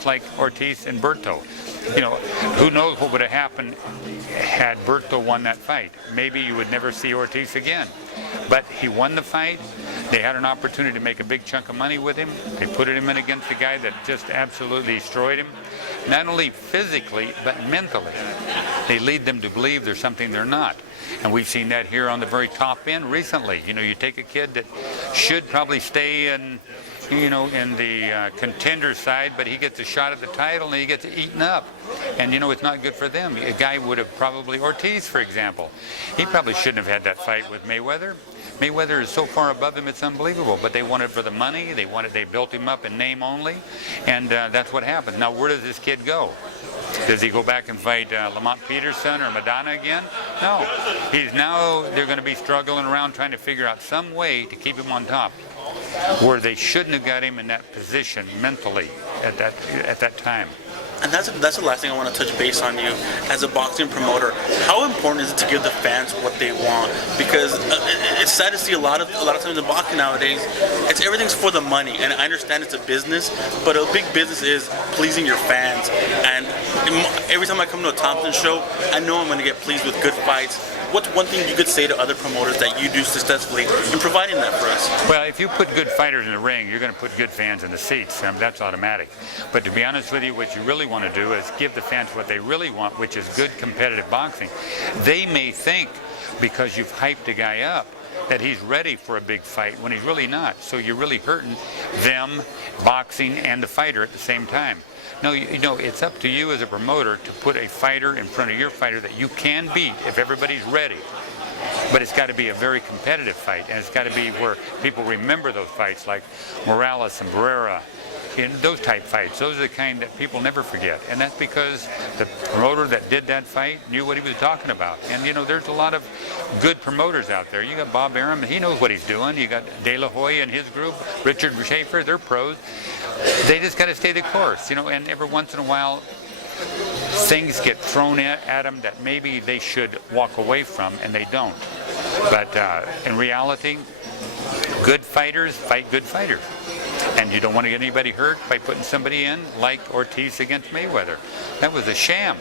just like Ortiz and Berto. You know, who knows what would have happened had Berto won that fight. Maybe you would never see Ortiz again. But he won the fight. They had an opportunity to make a big chunk of money with him. They put him in against a guy that just absolutely destroyed him, not only physically, but mentally. They lead them to believe there's something they're not. And we've seen that here on the very top end recently. You know, you take a kid that should probably stay in, you know, in the contender side, but he gets a shot at the title and he gets eaten up. And, you know, it's not good for them. A guy would have probably, Ortiz, for example, he probably shouldn't have had that fight with Mayweather. Mayweather is so far above him, it's unbelievable. But they wanted for the money. They built him up in name only, and that's what happened. Now, where does this kid go? Does he go back and fight Lamont Peterson or Madonna again? No. They're going to be struggling around trying to figure out some way to keep him on top, where they shouldn't have got him in that position mentally at that time. And that's the last thing I want to touch base on you as a boxing promoter. How important is it to give the fans what they want? Because it's sad to see a lot of times in boxing nowadays, everything's for the money. And I understand it's a business, but a big business is pleasing your fans. And every time I come to a Thompson show, I know I'm going to get pleased with good fights. What's one thing you could say to other promoters that you do successfully in providing that for us? Well, if you put good fighters in the ring, you're going to put good fans in the seats. That's automatic. But to be honest with you, what you really want to do is give the fans what they really want, which is good competitive boxing. They may think, because you've hyped a guy up, that he's ready for a big fight when he's really not. So you're really hurting them, boxing, and the fighter at the same time. No, you know, it's up to you as a promoter to put a fighter in front of your fighter that you can beat if everybody's ready. But it's got to be a very competitive fight, and it's got to be where people remember those fights, like Morales and Barrera, in those type fights. Those are the kind that people never forget, and that's because the promoter that did that fight knew what he was talking about. And you know, there's a lot of good promoters out there. You got Bob Arum, he knows what he's doing. You got De La Hoya and his group, Richard Schaefer, they're pros. They just got to stay the course, you know. And every once in a while, things get thrown at them that maybe they should walk away from, and they don't. But in reality, good fighters fight good fighters. And you don't want to get anybody hurt by putting somebody in like Ortiz against Mayweather. That was a sham.